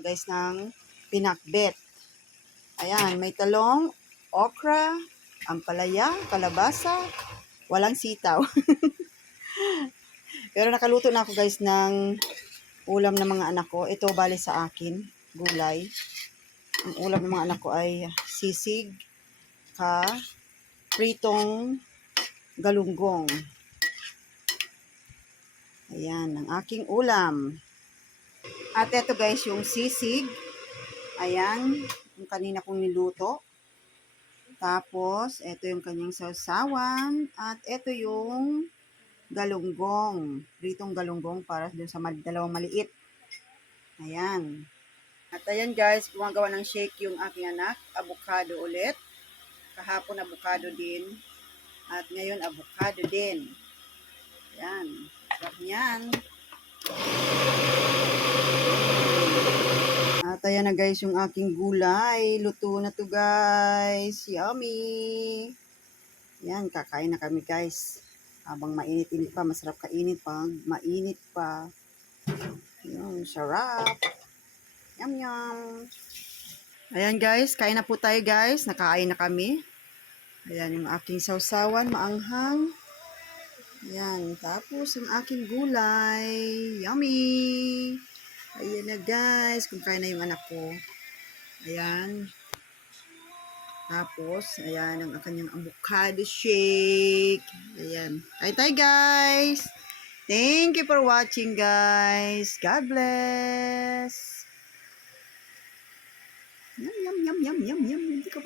guys ng pinakbet. Ayan, may talong, okra, ampalaya, kalabasa, walang sitaw. Pero nakaluto na ako guys ng ulam ng mga anak ko. Ito bali sa akin, gulay. Ang ulam ng mga anak ko ay sisig, pritong galunggong. Ayan, ang aking ulam. At ito guys, yung sisig. Ayan, yung kanina kong niluto. Tapos, ito yung kanyang sausawan. At ito yung galunggong. Pritong galunggong para dun sa dalawang maliit. Ayan. At ayan guys, gumagawa ng shake yung aking anak. Avocado ulit. Kahapon avocado din. At ngayon avocado din. Ayan. Sarap niyan. At ayan na guys yung aking gulay. Luto na to guys. Yummy! Yan, kakain na kami guys. Habang mainit-init pa, masarap kainit pag mainit pa. Yung sarap. Yum yum. Ayan guys, kain na po tayo guys. Nakain na kami. Ayan yung aking sausawan, maanghang. Ayan, tapos ang aking gulay. Yummy! Ayan na guys, kumakain na yung anak ko. Ayan. Tapos, ayan ang kanyang avocado shake. Ayan. Kain tayo guys! Thank you for watching guys. God bless! Yum, yum, yum, yum, yum, yum. Hindi ka